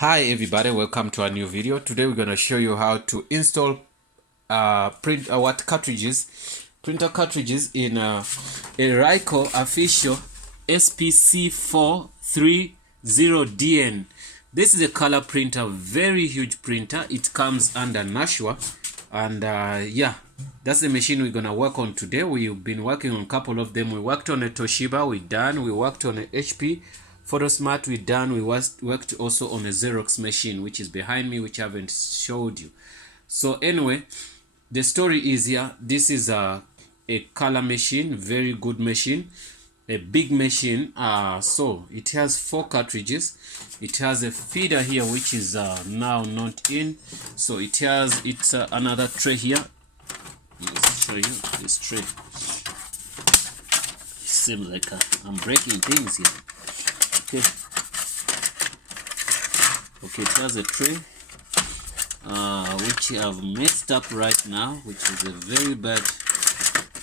Hi everybody, welcome to a new video. Today we're going to show you how to install printer cartridges in a Ricoh Aficio SPC430DN. This is a color printer, very huge printer. It comes under Nashua, and yeah, that's the machine we're gonna work on today. We've been working on a couple of them. We worked on a Toshiba, we done. We worked on a HP Photosmart, we done. We worked also on a Xerox machine, which is behind me, which I haven't showed you. So anyway, the story is here. This is a color machine, very good machine, a big machine. So it has 4 cartridges. It has a feeder here, which is now not in. So it's another tray here. Let's show you this tray. Seems like I'm breaking things here. Okay, it has a tray which I've messed up right now, which is a very bad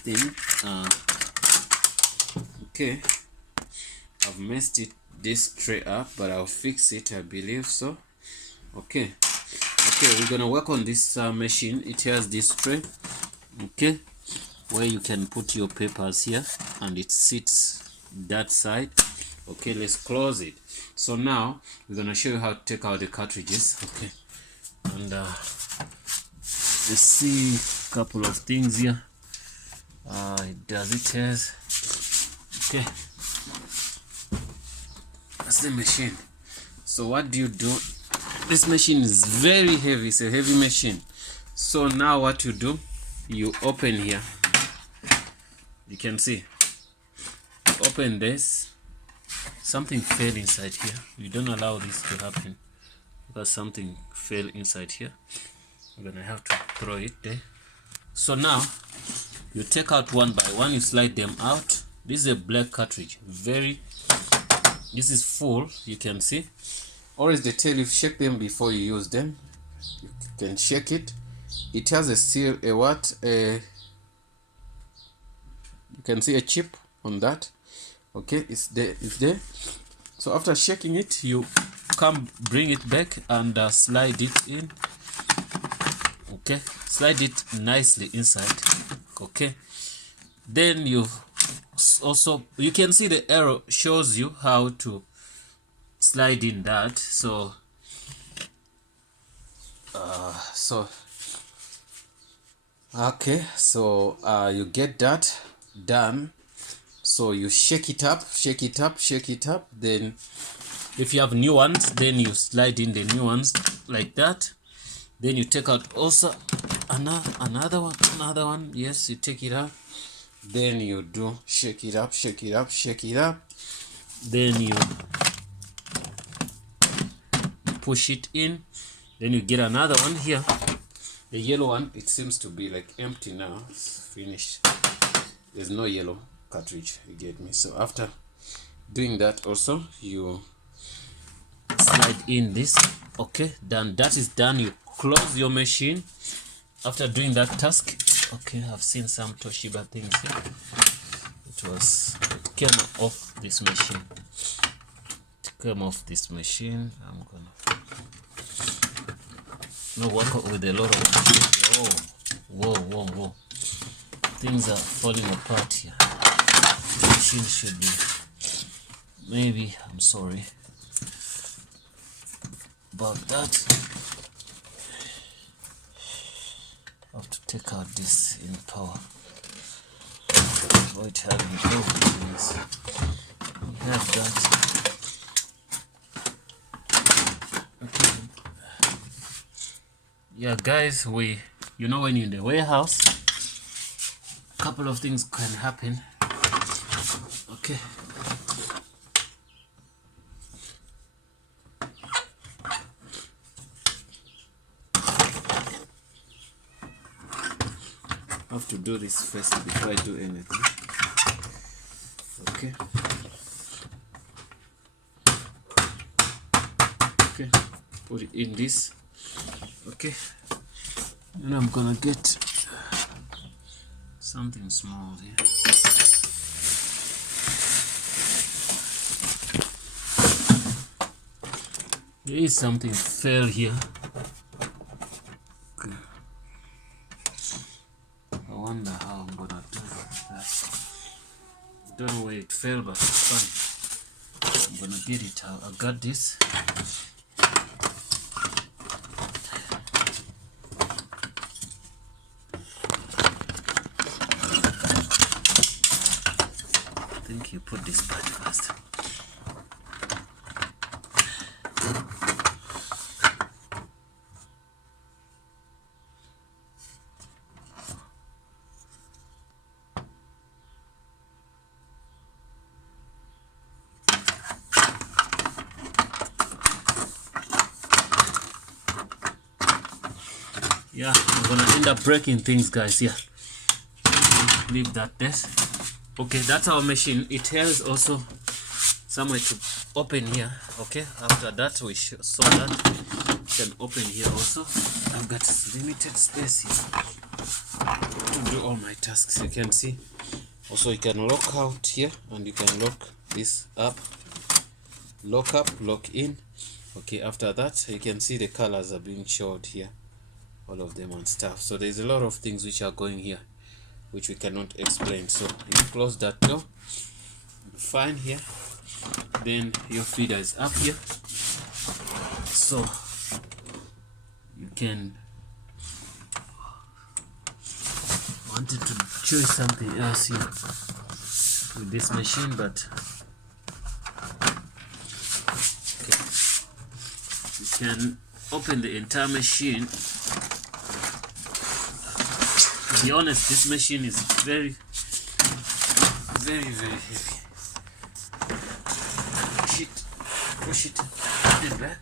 thing. Okay, I've messed this tray up, but I'll fix it, I believe so. Okay, we're gonna work on this machine. It has this tray, okay, where you can put your papers here, and it sits that side. Okay, let's close it. So now we're gonna show you how to take out the cartridges. Okay, and let's see a couple of things here. It has okay, that's the machine. So what do? This machine is very heavy. It's a heavy machine. So now what you do, you open here. You can see, open this. Something fell inside here. You don't allow this to happen because something fell inside here. We're gonna have to throw it there. So now you take out one by one, you slide them out. This is a black cartridge, this is full. You can see, always they tell you shake them before you use them. You can shake it. It has a seal, you can see a chip on that. Okay, it's there. So after shaking it, you bring it back and slide it in. Okay, slide it nicely inside. Okay, then you can see the arrow shows you how to slide in that. So you get that done. So you shake it up. Then if you have new ones, then you slide in the new ones like that. Then you take out also another one. Yes, you take it out. Then you do shake it up. Then you push it in. Then you get another one here. The yellow one, it seems to be like empty now. It's finished. There's no yellow cartridge, you get me. So after doing that, also you slide in this. Okay, then that is done. You close your machine after doing that task. Okay, I've seen some Toshiba things here. It came off this machine. I'm gonna work with a lot of whoa, things are falling apart here. The machine should be, maybe, I'm sorry about that. I have to take out this in power. Avoid having things. We have that. Okay. Yeah, guys, when you're in the warehouse, a couple of things can happen. Okay. I have to do this first before I do anything. Okay. Okay. Put it in this. Okay. And I'm gonna get something small here. There is something fell here. Okay. I wonder how I'm gonna do that. Don't know where it fell, but it's fine. I'm gonna get it out. I got this. I think you put this part first. Yeah, I'm gonna end up breaking things, guys. Yeah, leave that there. Okay, that's our machine. It has also somewhere to open here. Okay, after that we saw that you can open here also. I've got limited space here to do all my tasks. You can see also you can lock out here, and you can lock this up, lock up, lock in. Okay, after that you can see the colors are being showed here, all of them and stuff. So there's a lot of things which are going here which we cannot explain. So you close that door, fine here, then your feeder is up here, so you can wanted to show you something else here with this machine, but okay. You can open the entire machine. To be honest, this machine is very heavy. Push it back.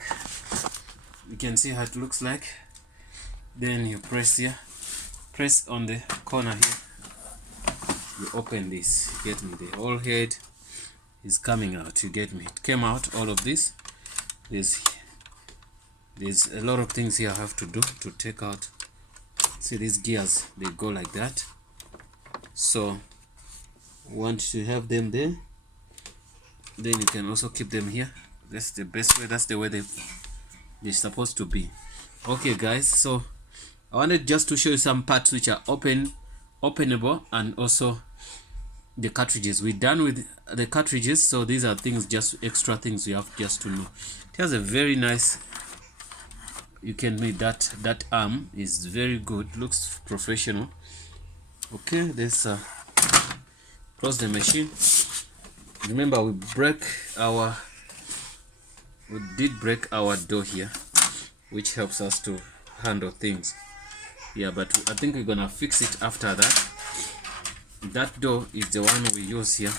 You can see how it looks like. Then you press here, press on the corner here, you open this, you get me, the whole head is coming out, you get me, it came out, all of this. There's a lot of things here I have to do to take out. See these gears, they go like that, so want to have them there, then you can also keep them here. That's the best way, that's the way they're supposed to be. Okay guys, so I wanted just to show you some parts which are openable, and also the cartridges. We're done with the cartridges, so these are things, just extra things you have just to know. It has a very nice, you can make that arm is very good, looks professional. Okay, let's close the machine. Remember we did break our door here, which helps us to handle things. Yeah, but I think we're gonna fix it after that. That door is the one we use here.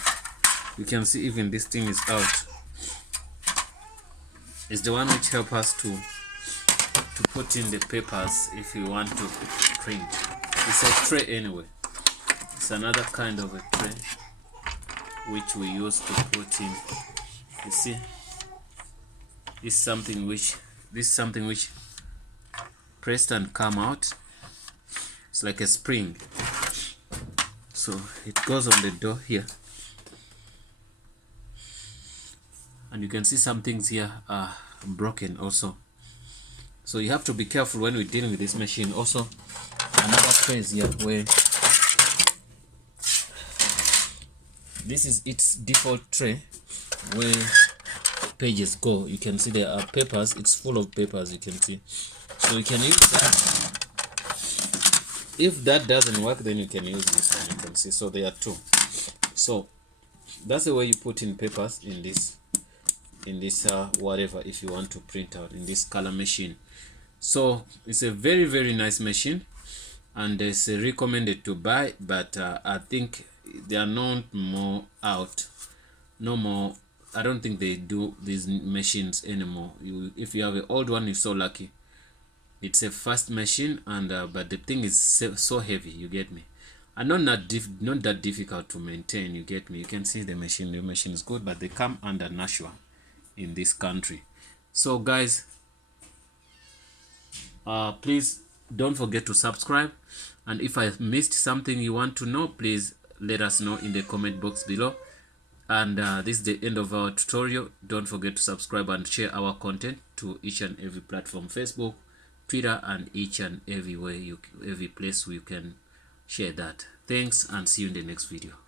You can see even this thing is out. It's the one which helps us to put in the papers if you want to print. It's a tray anyway. It's another kind of a tray which we use to put in. You see, this is something which pressed and come out. It's like a spring, so it goes on the door here, and you can see some things here are broken also, so you have to be careful when we're dealing with this machine. Also another phrase here where this is its default tray where pages go. You can see there are papers, it's full of papers, you can see, so you can use that. If that doesn't work, then you can use this one, you can see, so there are two. So that's the way you put in papers in this whatever, if you want to print out in this color machine. So it's a very nice machine, and it's recommended to buy, but I think they are not more out, no more. I don't think they do these machines anymore. If you have an old one, you're so lucky. It's a fast machine, and but the thing is so heavy, you get me, and not that difficult to maintain, you get me. You can see the machine is good, but they come under Nashua in this country. So guys, please don't forget to subscribe, and if I missed something you want to know, please let us know in the comment box below. And this is the end of our tutorial. Don't forget to subscribe and share our content to each and every platform, Facebook, Twitter, and each and every way every place you can share that. Thanks, and see you in the next video.